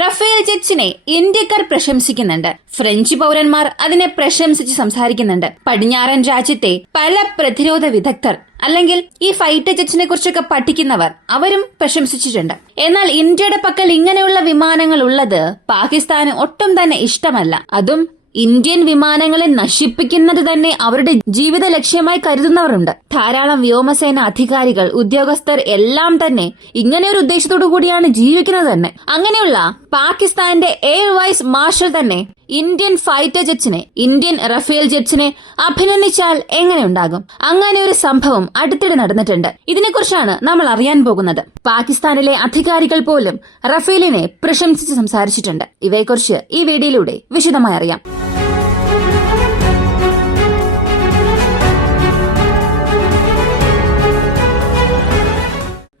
Rafale ജെറ്റ്സിനെ ഇന്ത്യക്കാർ പ്രശംസിക്കുന്നുണ്ട്. French പൗരന്മാർ അതിനെ പ്രശംസിച്ച് സംസാരിക്കുന്നുണ്ട്. പടിഞ്ഞാറൻ രാജ്യത്തെ പല പ്രതിരോധ വിദഗ്ധർ അല്ലെങ്കിൽ ഈ ഫൈറ്റർ ജെറ്റ്സിനെ കുറിച്ചൊക്കെ പഠിക്കുന്നവർ അവരും പ്രശംസിച്ചിട്ടുണ്ട്. എന്നാൽ ഇന്ത്യയുടെ പക്കൽ ഇങ്ങനെയുള്ള വിമാനങ്ങൾ ഉള്ളത് പാകിസ്ഥാന് ഒട്ടും തന്നെ ഇഷ്ടമല്ല. അതും ഇന്ത്യൻ വിമാനങ്ങളെ നശിപ്പിക്കുന്നത് തന്നെ അവരുടെ ജീവിത ലക്ഷ്യമായി കരുതുന്നവരുണ്ട്. ധാരാളം വ്യോമസേന അധികാരികൾ, ഉദ്യോഗസ്ഥർ എല്ലാം തന്നെ ഇങ്ങനെ ഒരു ഉദ്ദേശത്തോടു കൂടിയാണ് ജീവിക്കുന്നത് തന്നെ. അങ്ങനെയുള്ള പാകിസ്ഥാന്റെ എയർ വൈസ് മാർഷൽ തന്നെ ഇന്ത്യൻ ഫൈറ്റർ ജെറ്റ്സിനെ, ഇന്ത്യൻ റഫേൽ ജെറ്റ്സിനെ അഭിനന്ദിച്ചാൽ എങ്ങനെയുണ്ടാകും? അങ്ങനെ ഒരു സംഭവം അടുത്തിടെ നടന്നിട്ടുണ്ട്. ഇതിനെക്കുറിച്ചാണ് നമ്മൾ അറിയാൻ പോകുന്നത്. പാകിസ്ഥാനിലെ അധികാരികൾ പോലും റഫേലിനെ പ്രശംസിച്ച് സംസാരിച്ചിട്ടുണ്ട്. ഇവയെക്കുറിച്ച് ഈ വീഡിയോയിലൂടെ വിശദമായി അറിയാം.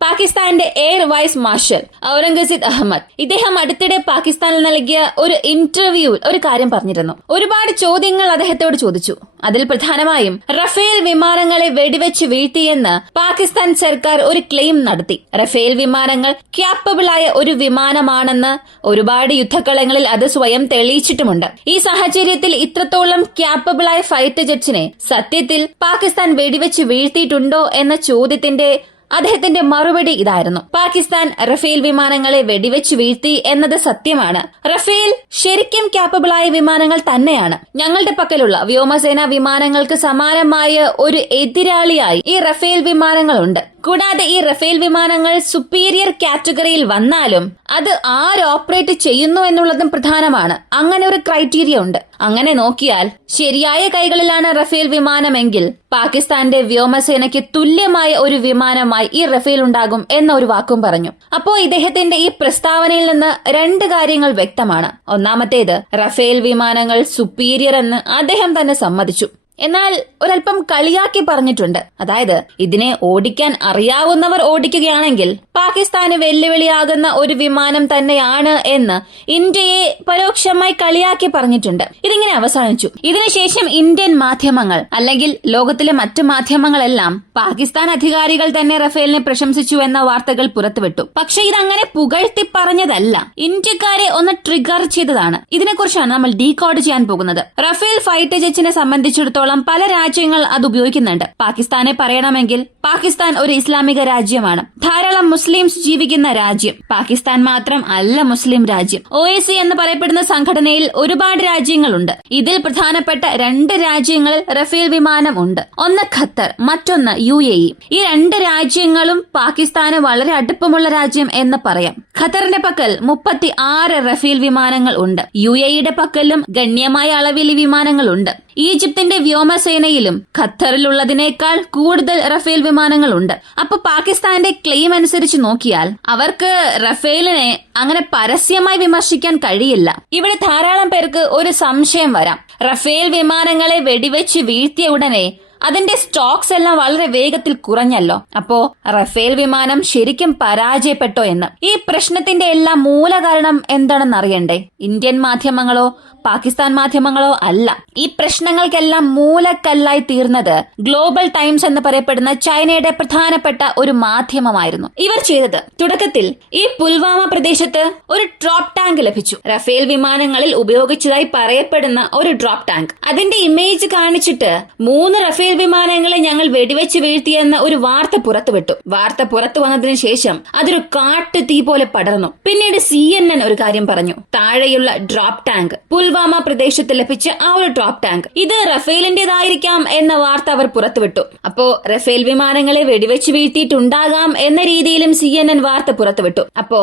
പാകിസ്ഥാന്റെ air vice marshal Aurangzeb Ahmed ഇദ്ദേഹം അടുത്തിടെ പാകിസ്ഥാനിൽ നൽകിയ ഒരു ഇന്റർവ്യൂവിൽ ഒരു കാര്യം പറഞ്ഞിരുന്നു. ഒരുപാട് ചോദ്യങ്ങൾ അദ്ദേഹത്തോട് ചോദിച്ചു. അതിൽ പ്രധാനമായും റഫേൽ വിമാനങ്ങളെ വെടിവെച്ച് വീഴ്ത്തിയെന്ന് പാകിസ്ഥാൻ സർക്കാർ ഒരു ക്ലെയിം നടത്തി. റഫേൽ വിമാനങ്ങൾ ക്യാപ്പബിൾ ആയ ഒരു വിമാനമാണെന്ന് ഒരുപാട് യുദ്ധക്കളങ്ങളിൽ അത് സ്വയം തെളിയിച്ചിട്ടുമുണ്ട്. ഈ സാഹചര്യത്തിൽ ഇത്രത്തോളം ക്യാപ്പബിൾ ആയ ഫൈറ്റർ ജെറ്റ്സിനെ സത്യത്തിൽ പാകിസ്ഥാൻ വെടിവെച്ച് വീഴ്ത്തിയിട്ടുണ്ടോ എന്ന ചോദ്യത്തിന്റെ അദ്ദേഹത്തിന്റെ മറുപടി ഇതായിരുന്നു: പാകിസ്ഥാൻ റഫേൽ വിമാനങ്ങളെ വെടിവെച്ച് വീഴ്ത്തി എന്നത് സത്യമാണ്. റഫേൽ ശരിക്കും ക്യാപ്പബിളായ വിമാനങ്ങൾ തന്നെയാണ്. ഞങ്ങളുടെ പക്കലുള്ള വ്യോമസേന വിമാനങ്ങൾക്ക് സമാനമായ ഒരു എതിരാളിയായി ഈ റഫേൽ വിമാനങ്ങളുണ്ട്. കൂടാതെ ഈ റഫേൽ വിമാനങ്ങൾ സുപ്പീരിയർ കാറ്റഗറിയിൽ വന്നാലും അത് ആര് ഓപ്പറേറ്റ് ചെയ്യുന്നു എന്നുള്ളതും പ്രധാനമാണ്. അങ്ങനെ ഒരു ക്രൈറ്റീരിയ ഉണ്ട്. അങ്ങനെ നോക്കിയാൽ ശരിയായ കൈകളിലാണ് റഫേൽ വിമാനമെങ്കിൽ പാകിസ്ഥാന്റെ വ്യോമസേനയ്ക്ക് തുല്യമായ ഒരു വിമാനമായി ഈ റഫേൽ ഉണ്ടാകും എന്ന ഒരു വാക്കും പറഞ്ഞു. അപ്പോ ഇദ്ദേഹത്തിന്റെ ഈ പ്രസ്താവനയിൽ നിന്ന് രണ്ട് കാര്യങ്ങൾ വ്യക്തമാണ്. ഒന്നാമത്തേത്, റഫേൽ വിമാനങ്ങൾ സുപ്പീരിയർ എന്ന് അദ്ദേഹം തന്നെ സമ്മതിച്ചു. എന്നാൽ ഒരൽപ്പം കളിയാക്കി പറഞ്ഞിട്ടുണ്ട്. അതായത് ഇതിനെ ഓടിക്കാൻ അറിയാവുന്നവർ ഓടിക്കുകയാണെങ്കിൽ പാകിസ്ഥാന് വെല്ലുവിളിയാകുന്ന ഒരു വിമാനം തന്നെയാണ് എന്ന് ഇന്ത്യയെ പരോക്ഷമായി കളിയാക്കി പറഞ്ഞിട്ടുണ്ട്. ഇതിങ്ങനെ അവസാനിച്ചു. ഇതിനുശേഷം ഇന്ത്യൻ മാധ്യമങ്ങൾ അല്ലെങ്കിൽ ലോകത്തിലെ മറ്റു മാധ്യമങ്ങളെല്ലാം പാകിസ്ഥാൻ അധികാരികൾ തന്നെ റഫേലിനെ പ്രശംസിച്ചു എന്ന വാർത്തകൾ പുറത്തുവിട്ടു. പക്ഷെ ഇതങ്ങനെ പുകഴ്ത്തി പറഞ്ഞതല്ല, ഇന്ത്യക്കാരെ ഒന്ന് ട്രിഗർ ചെയ്തതാണ്. ഇതിനെക്കുറിച്ചാണ് നമ്മൾ ഡീകോഡ് ചെയ്യാൻ പോകുന്നത്. റഫേൽ ഫൈറ്റർ ജെറ്റിനെ സംബന്ധിച്ചിടത്തോളം പല രാജ്യങ്ങൾ അത് ഉപയോഗിക്കുന്നുണ്ട്. പാകിസ്ഥാനെ പറയണമെങ്കിൽ പാകിസ്ഥാൻ ഒരു ഇസ്ലാമിക രാജ്യമാണ്. ധാരാളം മുസ്ലിംസ് ജീവിക്കുന്ന രാജ്യം. പാകിസ്ഥാൻ മാത്രം അല്ല മുസ്ലിം രാജ്യം. OIC എന്ന് പറയപ്പെടുന്ന സംഘടനയിൽ ഒരുപാട് രാജ്യങ്ങളുണ്ട്. ഇതിൽ പ്രധാനപ്പെട്ട രണ്ട് രാജ്യങ്ങളിൽ റഫേൽ വിമാനം ഉണ്ട്. ഒന്ന് ഖത്തർ, മറ്റൊന്ന് UAE. ഈ രണ്ട് രാജ്യങ്ങളും പാകിസ്ഥാന് വളരെ അടുപ്പമുള്ള രാജ്യം എന്ന് പറയാം. ഖത്തറിന്റെ പക്കൽ 36 റഫേൽ വിമാനങ്ങൾ ഉണ്ട്. UAEയുടെ പക്കലും ഗണ്യമായ അളവിൽ ഈ വിമാനങ്ങൾ ഉണ്ട്. ഈജിപ്തിന്റെ വ്യോമസേനയിലും ഖത്തറിലുള്ളതിനേക്കാൾ കൂടുതൽ റഫേൽ വിമാനങ്ങളുണ്ട്. അപ്പൊ പാകിസ്ഥാന്റെ ക്ലെയിം അനുസരിച്ച് നോക്കിയാൽ അവർക്ക് റഫേലിനെ അങ്ങനെ പരസ്യമായി വിമർശിക്കാൻ കഴിയില്ല. ഇവിടെ ധാരാളം പേർക്ക് ഒരു സംശയം വരാം. റഫേൽ വിമാനങ്ങളെ വെടിവെച്ച് വീഴ്ത്തിയ ഉടനെ അതിന്റെ സ്റ്റോക്സ് എല്ലാം വളരെ വേഗത്തിൽ കുറഞ്ഞല്ലോ. അപ്പോ റഫേൽ വിമാനം ശരിക്കും പരാജയപ്പെട്ടോ എന്ന്. ഈ പ്രശ്നത്തിന്റെ എല്ലാം മൂലകാരണം എന്താണെന്ന് അറിയണ്ടേ? ഇന്ത്യൻ മാധ്യമങ്ങളോ പാകിസ്ഥാൻ മാധ്യമങ്ങളോ അല്ല. ഈ പ്രശ്നങ്ങൾക്കെല്ലാം മൂലക്കല്ലായി തീർന്നത് ഗ്ലോബൽ ടൈംസ് എന്ന് പറയപ്പെടുന്ന ചൈനയുടെ പ്രധാനപ്പെട്ട ഒരു മാധ്യമമായിരുന്നു. ഇവർ ചെയ്തത്, തുടക്കത്തിൽ ഈ പുൽവാമ പ്രദേശത്ത് ഒരു ഡ്രോപ്പ് ടാങ്ക് ലഭിച്ചു. റഫേൽ വിമാനങ്ങളിൽ ഉപയോഗിച്ചതായി പറയപ്പെടുന്ന ഒരു ഡ്രോപ്പ് ടാങ്ക്. അതിന്റെ ഇമേജ് കാണിച്ചിട്ട് 3 റഫേൽ വിമാനങ്ങളെ ഞങ്ങൾ വെടിവെച്ച് വീഴ്ത്തിയെന്ന ഒരു വാർത്ത പുറത്തുവിട്ടു. വാർത്ത പുറത്തു വന്നതിന് ശേഷം അതൊരു കാട്ടു തീ പോലെ പടർന്നു. പിന്നീട് CNN ഒരു കാര്യം പറഞ്ഞു. താഴെയുള്ള ഡ്രോപ്പ് ടാങ്ക് പുൽവാമ പ്രദേശത്ത് ലഭിച്ച ആ ഒരു ഡ്രോപ്പ് ടാങ്ക് ഇത് റഫേലിന്റേതായിരിക്കാം എന്ന വാർത്ത അവർ പുറത്തുവിട്ടു. അപ്പോ റഫേൽ വിമാനങ്ങളെ വെടിവെച്ച് വീഴ്ത്തിയിട്ടുണ്ടാകാം എന്ന രീതിയിലും CNN വാർത്ത പുറത്തുവിട്ടു. അപ്പോ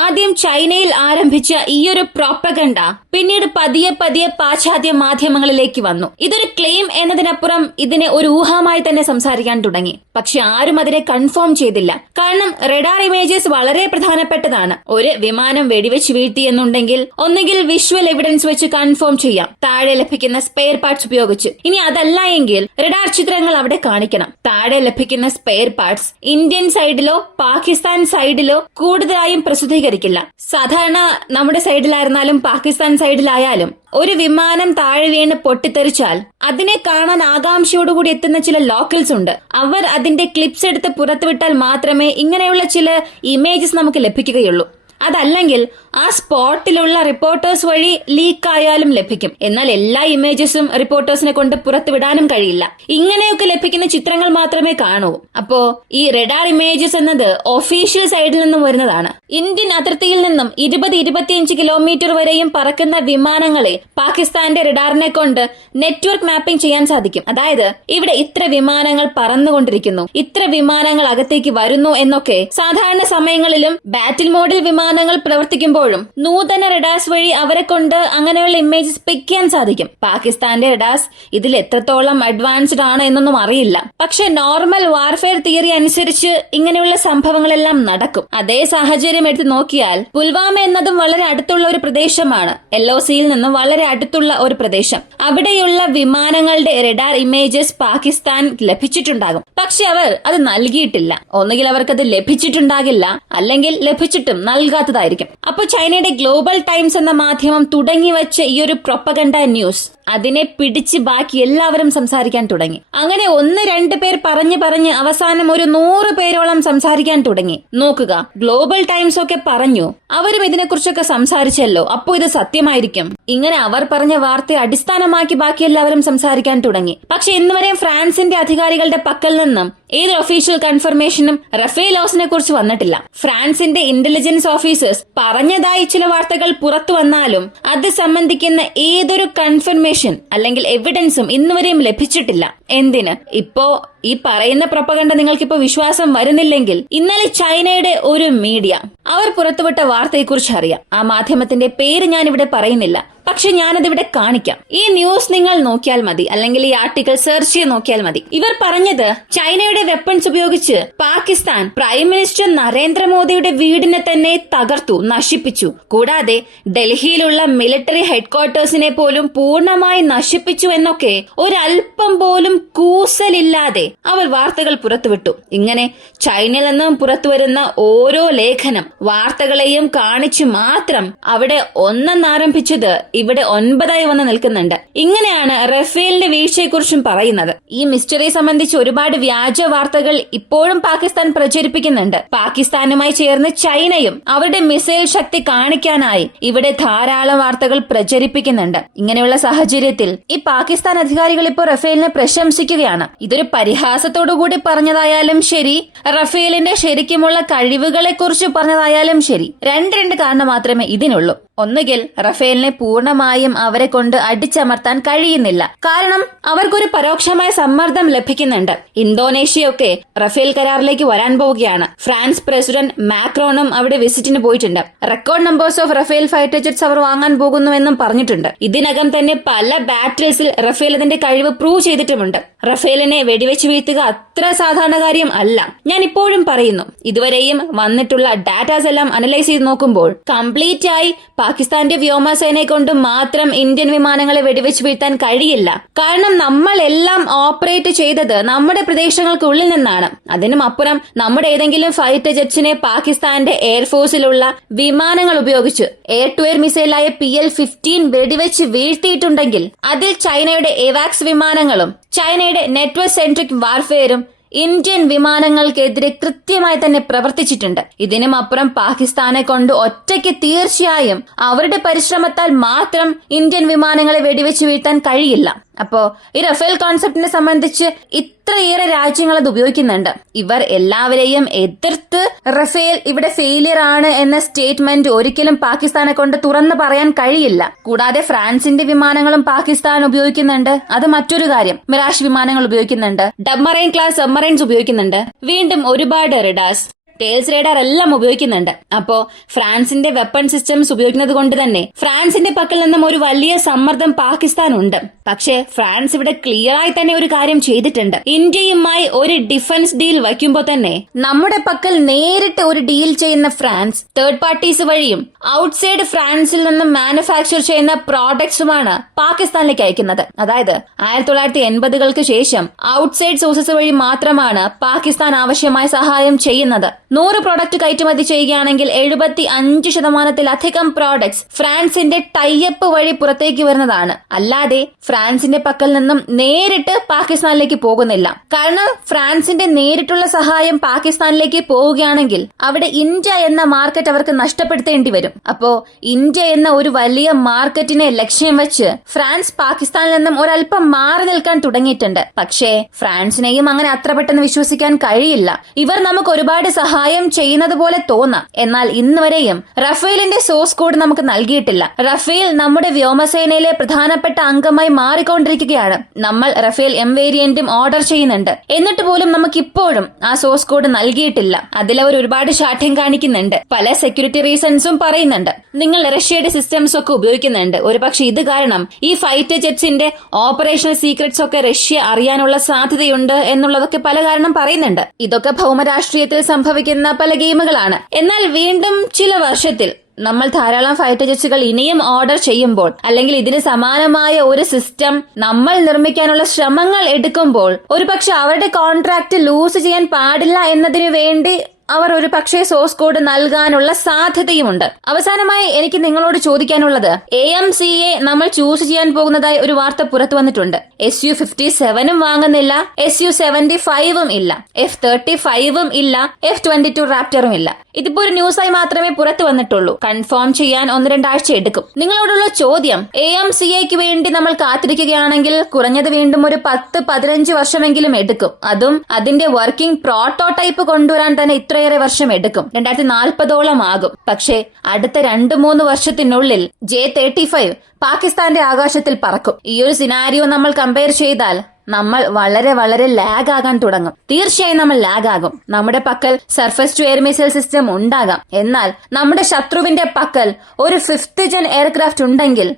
ആദ്യം ചൈനയിൽ ആരംഭിച്ച ഈയൊരു പ്രോപ്പഗണ്ട പിന്നീട് പതിയെ പതിയെ പാശ്ചാത്യ മാധ്യമങ്ങളിലേക്ക് വന്നു. ഇതൊരു ക്ലെയിം എന്നതിനപ്പുറം ഇതിനെ ഒരു ഊഹമായി തന്നെ സംസാരിക്കാൻ തുടങ്ങി. പക്ഷെ ആരും അതിനെ കൺഫേം ചെയ്തില്ല. കാരണം റഡാർ ഇമേജസ് വളരെ പ്രധാനപ്പെട്ടതാണ്. ഒരു വിമാനം വെടിവെച്ച് വീഴ്ത്തി എന്നുണ്ടെങ്കിൽ ഒന്നുകിൽ വിഷ്വൽ എവിഡൻസ് വെച്ച് കൺഫേം ചെയ്യാം, താഴെ ലഭിക്കുന്ന സ്പെയർ പാർട്സ് ഉപയോഗിച്ച്. ഇനി അതല്ല എങ്കിൽ റഡാർ ചിത്രങ്ങൾ അവിടെ കാണിക്കണം. താഴെ ലഭിക്കുന്ന സ്പെയർ പാർട്സ് ഇന്ത്യൻ സൈഡിലോ പാകിസ്ഥാൻ സൈഡിലോ കൂടുതലായും പ്രസിദ്ധീകരിക്കില്ല. സാധാരണ നമ്മുടെ സൈഡിലായിരുന്നാലും പാകിസ്ഥാൻ സൈഡിലായാലും ഒരു വിമാനം താഴെ വീണ് പൊട്ടിത്തെറിച്ചാൽ അതിനെ കാണാൻ ആകാംക്ഷയോടുകൂടി എത്തുന്ന ചില ലോക്കൽസ് ഉണ്ട്. അവർ അതിന്റെ ക്ലിപ്സ് എടുത്ത് പുറത്തുവിട്ടാൽ മാത്രമേ ഇങ്ങനെയുള്ള ചില ഇമേജസ് നമുക്ക് ലഭിക്കുകയുള്ളൂ. അതല്ലെങ്കിൽ ആ സ്പോട്ടിലുള്ള റിപ്പോർട്ടേഴ്സ് വഴി ലീക്ക് ആയാലും ലഭിക്കും. എന്നാൽ എല്ലാ ഇമേജസും റിപ്പോർട്ടേഴ്സിനെ കൊണ്ട് പുറത്തുവിടാനും കഴിയില്ല. ഇങ്ങനെയൊക്കെ ലഭിക്കുന്ന ചിത്രങ്ങൾ മാത്രമേ കാണൂ. അപ്പോ ഈ റഡാർ ഇമേജസ് എന്നത് ഒഫീഷ്യൽ സൈഡിൽ നിന്നും വരുന്നതാണ്. ഇന്ത്യൻ അതിർത്തിയിൽ നിന്നും 20-25 കിലോമീറ്റർ വരെയും പറക്കുന്ന വിമാനങ്ങളെ പാകിസ്ഥാന്റെ റഡാറിനെ കൊണ്ട് നെറ്റ്വർക്ക് മാപ്പിംഗ് ചെയ്യാൻ സാധിക്കും. അതായത് ഇവിടെ ഇത്ര വിമാനങ്ങൾ പറന്നുകൊണ്ടിരിക്കുന്നു, ഇത്ര വിമാനങ്ങൾ അകത്തേക്ക് വരുന്നു എന്നൊക്കെ സാധാരണ സമയങ്ങളിലും ബാറ്റിൽ മോഡിൽ വിമാനങ്ങൾ പ്രവർത്തിക്കുമ്പോഴും നൂതന റഡാർസ് വഴി അവരെ കൊണ്ട് അങ്ങനെയുള്ള ഇമേജസ് പിക്ക് ചെയ്യാൻ സാധിക്കും. പാകിസ്ഥാന്റെ റഡാർസ് ഇതിൽ എത്രത്തോളം അഡ്വാൻസ്ഡ് ആണ് എന്നൊന്നും അറിയില്ല. പക്ഷെ നോർമൽ വാർഫെയർ തിയറി അനുസരിച്ച് ഇങ്ങനെയുള്ള സംഭവങ്ങളെല്ലാം നടക്കും. അതേ സാഹചര്യം എടുത്ത് നോക്കിയാൽ പുൽവാമ എന്നതും വളരെ അടുത്തുള്ള ഒരു പ്രദേശമാണ്. LOCയിൽ നിന്നും വളരെ അടുത്തുള്ള ഒരു പ്രദേശം. അവിടെയുള്ള വിമാനങ്ങളുടെ റഡാർ ഇമേജസ് പാകിസ്ഥാൻ ലഭിച്ചിട്ടുണ്ടാകും. പക്ഷെ അവർ അത് നൽകിയിട്ടില്ല. ഒന്നുകിൽ അവർക്കത് ലഭിച്ചിട്ടുണ്ടാകില്ല, അല്ലെങ്കിൽ ലഭിച്ചിട്ടും നൽകാത്തതായിരിക്കും. അപ്പൊ ചൈനയുടെ ഗ്ലോബൽ ടൈംസ് എന്ന മാധ്യമം തുടങ്ങി വെച്ച ഈ ഒരു പ്രൊപ്പഗണ്ട ന്യൂസ് അതിനെ പിടിച്ച് ബാക്കി എല്ലാവരും സംസാരിക്കാൻ തുടങ്ങി. അങ്ങനെ 1-2 പേർ പറഞ്ഞ് അവസാനം ഒരു 100 പേരോളം സംസാരിക്കാൻ തുടങ്ങി. നോക്കുക, ഗ്ലോബൽ ടൈംസ് ഒക്കെ പറഞ്ഞു, അവരും ഇതിനെക്കുറിച്ചൊക്കെ സംസാരിച്ചല്ലോ, അപ്പോ ഇത് സത്യമായിരിക്കും. ഇങ്ങനെ അവർ പറഞ്ഞ വാർത്തയെ അടിസ്ഥാനമാക്കി ബാക്കി എല്ലാവരും സംസാരിക്കാൻ തുടങ്ങി. പക്ഷെ ഇന്നുവരെ ഫ്രാൻസിന്റെ അധികാരികളുടെ പക്കൽ നിന്നും ഏതൊരു ഒഫീഷ്യൽ കൺഫർമേഷനും റഫേൽ ലോസിനെ കുറിച്ച് വന്നിട്ടില്ല. ഫ്രാൻസിന്റെ ഇന്റലിജൻസ് ഓഫീസേഴ്സ് പറഞ്ഞതായി ചില വാർത്തകൾ പുറത്തു വന്നാലും അത് സംബന്ധിക്കുന്ന ഏതൊരു കൺഫർമേഷൻ അല്ലെങ്കിൽ എവിഡൻസും ഇന്നുവരെയും ലഭിച്ചിട്ടില്ല. എന്തിന്? ഇപ്പോ ഈ പറയുന്ന പ്രൊപ്പഗണ്ട നിങ്ങൾക്കിപ്പോ വിശ്വാസം വരുന്നില്ലെങ്കിൽ ഇന്നലെ ചൈനയുടെ ഒരു മീഡിയ അവർ പുറത്തുവിട്ട വാർത്തയെക്കുറിച്ച് അറിയാം. ആ മാധ്യമത്തിന്റെ പേര് ഞാൻ ഇവിടെ പറയുന്നില്ല, പക്ഷെ ഞാനതിവിടെ കാണിക്കാം. ഈ ന്യൂസ് നിങ്ങൾ നോക്കിയാൽ മതി, അല്ലെങ്കിൽ ഈ ആർട്ടിക്കിൾ സെർച്ച് ചെയ്ത് നോക്കിയാൽ മതി. ഇവർ പറഞ്ഞത് ചൈനയുടെ വെപ്പൺസ് ഉപയോഗിച്ച് പാകിസ്ഥാൻ പ്രൈം മിനിസ്റ്റർ നരേന്ദ്രമോദിയുടെ വീടിനെ തന്നെ തകർത്തു, നശിപ്പിച്ചു. കൂടാതെ ഡൽഹിയിലുള്ള മിലിറ്ററി ഹെഡ്ക്വാർട്ടേഴ്സിനെ പോലും പൂർണ്ണമായി നശിപ്പിച്ചു എന്നൊക്കെ ഒരൽപ്പം പോലും കൂസലില്ലാതെ അവർ വാർത്തകൾ പുറത്തുവിട്ടു. ഇങ്ങനെ ചൈനയിൽ നിന്നും പുറത്തുവരുന്ന ഓരോ ലേഖനം വാർത്തകളെയും കാണിച്ചു മാത്രം അവിടെ ഒന്നെന്നാരംഭിച്ചത് ഇവിടെ 9 വന്ന് നിൽക്കുന്നുണ്ട്. ഇങ്ങനെയാണ് റഫേലിന്റെ വീഴ്ചയെക്കുറിച്ചും പറയുന്നത്. ഈ മിസ്റ്ററി സംബന്ധിച്ച് ഒരുപാട് വ്യാജ വാർത്തകൾ ഇപ്പോഴും പാകിസ്ഥാൻ പ്രചരിപ്പിക്കുന്നുണ്ട്. പാകിസ്ഥാനുമായി ചേർന്ന് ചൈനയും അവരുടെ മിസൈൽ ശക്തി കാണിക്കാനായി ഇവിടെ ധാരാളം വാർത്തകൾ പ്രചരിപ്പിക്കുന്നുണ്ട്. ഇങ്ങനെയുള്ള സാഹചര്യത്തിൽ ഈ പാകിസ്ഥാൻ അധികാരികൾ ഇപ്പോൾ റഫേലിനെ പ്രശംസിക്കുകയാണ്. ഇതൊരു പരിഹാസത്തോടുകൂടി പറഞ്ഞതായാലും ശരി, റഫേലിന്റെ ശരിക്കുമുള്ള കഴിവുകളെ കുറിച്ച് പറഞ്ഞതായാലും ശരി, രണ്ട് കാരണം മാത്രമേ ഇതിനുള്ളൂ. ഒന്നുകിൽ റഫേലിനെ പൂർണ്ണമായും അവരെ കൊണ്ട് അടിച്ചമർത്താൻ കഴിയുന്നില്ല, കാരണം അവർക്കൊരു പരോക്ഷമായ സമ്മർദ്ദം ലഭിക്കുന്നുണ്ട്. ഇന്തോനേഷ്യയൊക്കെ റഫേൽ കരാറിലേക്ക് വരാൻ പോവുകയാണ്. ഫ്രാൻസ് പ്രസിഡന്റ് മാക്രോണും അവിടെ വിസിറ്റിന് പോയിട്ടുണ്ട്. Record numbers of Rafale fighter jets അവർ വാങ്ങാൻ പോകുന്നുവെന്നും പറഞ്ഞിട്ടുണ്ട്. ഇതിനകം തന്നെ പല ബാറ്റിൽസിൽ റഫേൽ അതിന്റെ കഴിവ് പ്രൂവ് ചെയ്തിട്ടുമുണ്ട്. റഫേലിനെ വെടിവെച്ച് വീഴ്ത്തുക അത്ര സാധാരണ കാര്യം അല്ല. ഞാൻ ഇപ്പോഴും പറയുന്നു, ഇതുവരെയും വന്നിട്ടുള്ള ഡാറ്റാസ് എല്ലാം അനലൈസ് ചെയ്ത് നോക്കുമ്പോൾ കംപ്ലീറ്റ് ആയി പാകിസ്ഥാന്റെ വ്യോമസേനയെ കൊണ്ട് മാത്രം ഇന്ത്യൻ വിമാനങ്ങളെ വെടിവെച്ച് വീഴ്ത്താൻ കഴിയില്ല. കാരണം നമ്മൾ എല്ലാം ഓപ്പറേറ്റ് ചെയ്തത് നമ്മുടെ പ്രദേശങ്ങൾക്കുള്ളിൽ നിന്നാണ്. അതിനും അപ്പുറം നമ്മുടെ ഏതെങ്കിലും ഫൈറ്റർ ജെറ്റ്സിനെ പാകിസ്ഥാന്റെ എയർഫോഴ്സിലുള്ള വിമാനങ്ങൾ ഉപയോഗിച്ച് എയർ ടു എയർ മിസൈലായ PL-15 വെടിവെച്ച് വീഴ്ത്തിയിട്ടുണ്ടെങ്കിൽ അതിൽ ചൈനയുടെ എവാക്സ് വിമാനങ്ങളും ചൈനയുടെ നെറ്റ്വർക്ക് സെൻട്രിക് വാർഫെയറും ഇന്ത്യൻ വിമാനങ്ങൾക്കെതിരെ കൃത്യമായി തന്നെ പ്രവർത്തിച്ചിട്ടുണ്ട്. ഇതിനും അപ്പുറം പാകിസ്ഥാനെ കൊണ്ട് ഒറ്റയ്ക്ക് തീർച്ചയായും അവരുടെ പരിശ്രമത്താൽ മാത്രം ഇന്ത്യൻ വിമാനങ്ങളെ വെടിവെച്ച് വീഴ്ത്താൻ കഴിയില്ല. അപ്പോ ഈ റഫേൽ കോൺസെപ്റ്റിനെ സംബന്ധിച്ച് ഇത്രയേറെ രാജ്യങ്ങൾ അത് ഉപയോഗിക്കുന്നുണ്ട്. ഇവർ എല്ലാവരെയും എതിർത്ത് റഫേൽ ഇവിടെ ഫെയിലിയർ ആണ് എന്ന സ്റ്റേറ്റ്മെന്റ് ഒരിക്കലും പാകിസ്ഥാനെ കൊണ്ട് തുറന്നു പറയാൻ കഴിയില്ല. കൂടാതെ ഫ്രാൻസിന്റെ വിമാനങ്ങളും പാകിസ്ഥാൻ ഉപയോഗിക്കുന്നുണ്ട്. അത് മറ്റൊരു കാര്യം. മിറാഷ് വിമാനങ്ങൾ ഉപയോഗിക്കുന്നുണ്ട്, ഡബ്മറൈൻ ക്ലാസ് സബ്മറൈൻസ് ഉപയോഗിക്കുന്നുണ്ട്, വീണ്ടും ഒരുപാട് റഡാർസ്, ടേൽസ് റേഡാർ എല്ലാം ഉപയോഗിക്കുന്നുണ്ട്. അപ്പോ ഫ്രാൻസിന്റെ വെപ്പൺ സിസ്റ്റംസ് ഉപയോഗിക്കുന്നത് കൊണ്ട് തന്നെ ഫ്രാൻസിന്റെ പക്കൽ നിന്നും ഒരു വലിയ സമ്മർദ്ദം പാകിസ്ഥാൻ ഉണ്ട്. പക്ഷേ ഫ്രാൻസ് ഇവിടെ ക്ലിയർ ആയി തന്നെ ഒരു കാര്യം ചെയ്തിട്ടുണ്ട്. ഇന്ത്യയുമായി ഒരു ഡിഫൻസ് ഡീൽ വയ്ക്കുമ്പോൾ തന്നെ നമ്മുടെ പക്കൽ നേരിട്ട് ഒരു ഡീൽ ചെയ്യുന്ന ഫ്രാൻസ് തേർഡ് പാർട്ടീസ് വഴിയും ഔട്ട്സൈഡ് ഫ്രാൻസിൽ നിന്നും മാനുഫാക്ചർ ചെയ്യുന്ന പ്രോഡക്ട്സുമാണ് പാകിസ്ഥാനിലേക്ക് അയക്കുന്നത്. അതായത് 1980-കൾക്ക് ശേഷം ഔട്ട്സൈഡ് സോഴ്സസ് വഴി മാത്രമാണ് പാകിസ്ഥാൻ ആവശ്യമായ സഹായം ചെയ്യുന്നത്. 100 പ്രോഡക്റ്റ് കയറ്റുമതി ചെയ്യുകയാണെങ്കിൽ 75%-ലധികം പ്രോഡക്ട്സ് ഫ്രാൻസിന്റെ ടൈപ്പ് വഴി പുറത്തേക്ക് വരുന്നതാണ്. അല്ലാതെ ഫ്രാൻസിന്റെ പക്കൽ നിന്നും നേരിട്ട് പാകിസ്ഥാനിലേക്ക് പോകുന്നില്ല. കാരണം ഫ്രാൻസിന്റെ നേരിട്ടുള്ള സഹായം പാകിസ്ഥാനിലേക്ക് പോവുകയാണെങ്കിൽ അവിടെ ഇന്ത്യ എന്ന മാർക്കറ്റ് അവർക്ക് നഷ്ടപ്പെടുത്തേണ്ടി വരും. അപ്പോ ഇന്ത്യ എന്ന ഒരു വലിയ മാർക്കറ്റിനെ ലക്ഷ്യം വെച്ച് ഫ്രാൻസ് പാകിസ്ഥാനിൽ നിന്നും ഒരല്പം മാറി നിൽക്കാൻ തുടങ്ങിയിട്ടുണ്ട്. പക്ഷേ ഫ്രാൻസിനെയും അങ്ങനെ അത്ര പെട്ടെന്ന് വിശ്വസിക്കാൻ കഴിയില്ല. ഇവർ നമുക്ക് ഒരുപാട് സഹായം ചെയ്യുന്നത് പോലെ തോന്നാം, എന്നാൽ ഇന്ന് വരെയും റഫേലിന്റെ സോഴ്സ് കോഡ് നമുക്ക് നൽകിയിട്ടില്ല. റഫേൽ നമ്മുടെ വ്യോമസേനയിലെ പ്രധാനപ്പെട്ട അംഗമായി മാറിക്കൊണ്ടിരിക്കുകയാണ്. നമ്മൾ റഫേൽ എം വേരിയന്റും ഓർഡർ ചെയ്യുന്നുണ്ട്, എന്നിട്ട് പോലും നമുക്ക് ഇപ്പോഴും ആ സോഴ്സ് കോഡ് നൽകിയിട്ടില്ല. അതിലവർ ഒരുപാട് ശാഠ്യം കാണിക്കുന്നുണ്ട്. പല സെക്യൂരിറ്റി റീസൺസും പറയുന്നുണ്ട്. നിങ്ങൾ റഷ്യയുടെ സിസ്റ്റംസ് ഒക്കെ ഉപയോഗിക്കുന്നുണ്ട്, ഒരുപക്ഷെ ഇത് കാരണം ഈ ഫൈറ്റർ ജെറ്റ്സിന്റെ ഓപ്പറേഷണൽ സീക്രട്സ് ഒക്കെ റഷ്യ അറിയാനുള്ള സാധ്യതയുണ്ട് എന്നുള്ളതൊക്കെ പല കാരണം പറയുന്നുണ്ട്. ഇതൊക്കെ ഭൗമരാഷ്ട്രീയത്തിൽ സംഭവിക്കുന്ന പല ഗെയിമുകളാണ്. എന്നാൽ വീണ്ടും ചില വർഷത്തിൽ നമ്മൾ ധാരാളം ഫൈറ്റർ ജെറ്റ്സുകൾ ഇനിയും ഓർഡർ ചെയ്യുമ്പോൾ, അല്ലെങ്കിൽ ഇതിന് സമാനമായ ഒരു സിസ്റ്റം നമ്മൾ നിർമ്മിക്കാനുള്ള ശ്രമങ്ങൾ എടുക്കുമ്പോൾ, ഒരുപക്ഷെ അവരുടെ കോൺട്രാക്ട് ലൂസ് ചെയ്യാൻ പാടില്ല എന്നതിനു വേണ്ടി അവർ ഒരു പക്ഷേ സോഴ്സ് കോഡ് നൽകാനുള്ള സാധ്യതയുമുണ്ട്. അവസാനമായി എനിക്ക് നിങ്ങളോട് ചോദിക്കാനുള്ളത്, AMCA നമ്മൾ ചൂസ് ചെയ്യാൻ പോകുന്നതായി ഒരു വാർത്ത പുറത്തു വന്നിട്ടുണ്ട്. Su-57 വാങ്ങുന്നില്ല, Su-75 ഇല്ല, F-35 ഇല്ല, F-22 റാപ്റ്ററും ഇല്ല. ഇതിപ്പോ ഒരു ന്യൂസായി മാത്രമേ പുറത്തു വന്നിട്ടുള്ളൂ. കൺഫേം ചെയ്യാൻ 1-2 ആഴ്ച എടുക്കും. നിങ്ങളോടുള്ള ചോദ്യം, AMCAക്ക് വേണ്ടി നമ്മൾ കാത്തിരിക്കുകയാണെങ്കിൽ കുറഞ്ഞത് വീണ്ടും ഒരു 10-15 വർഷമെങ്കിലും എടുക്കും. അതും അതിന്റെ വർക്കിംഗ് പ്രോട്ടോടൈപ്പ് കൊണ്ടുവരാൻ തന്നെ ഇത്രയേറെ വർഷം എടുക്കും. 2040ഓളം ആകും. പക്ഷേ അടുത്ത 2-3 വർഷത്തിനുള്ളിൽ J-35 പാകിസ്ഥാന്റെ ആകാശത്തിൽ പറക്കും. ഈ ഒരു സിനാരിയോ നമ്മൾ കമ്പയർ ചെയ്താൽ നമ്മൾ വളരെ വളരെ ലാഗ് ആകാൻ തുടങ്ങും. തീർച്ചയായും നമ്മൾ ലാഗ് ആകും. നമ്മുടെ പക്കൽ surface to air missile system ഉണ്ടാകാം, എന്നാൽ നമ്മുടെ ശത്രുവിന്റെ പക്കൽ ഒരു 5th ജൻ എയർക്രാഫ്റ്റ് ഉണ്ടെങ്കിൽ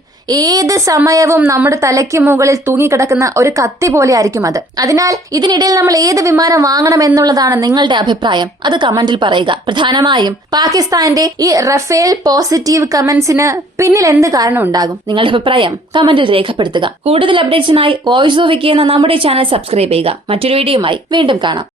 ഏത് സമയവും നമ്മുടെ തലയ്ക്ക് മുകളിൽ തൂങ്ങിക്കിടക്കുന്ന ഒരു കത്തി പോലെ ആയിരിക്കും അത്. അതിനാൽ ഇതിനിടയിൽ നമ്മൾ ഏത് വിമാനം വാങ്ങണം എന്നുള്ളതാണ് നിങ്ങളുടെ അഭിപ്രായം. അത് കമന്റിൽ പറയുക. പ്രധാനമായും പാകിസ്ഥാന്റെ ഈ റഫേൽ പോസിറ്റീവ് കമന്റ്സിന് പിന്നിൽ എന്ത് കാരണം ഉണ്ടാകും? നിങ്ങളുടെ അഭിപ്രായം കമന്റിൽ രേഖപ്പെടുത്തുക. കൂടുതൽ അപ്ഡേറ്റ്സിനായി വോയിസ് ഓഫ് വിക്കി എന്ന നമ്മുടെ ചാനൽ സബ്സ്ക്രൈബ് ചെയ്യുക. മറ്റൊരു വീഡിയോയുമായി വീണ്ടും കാണാം.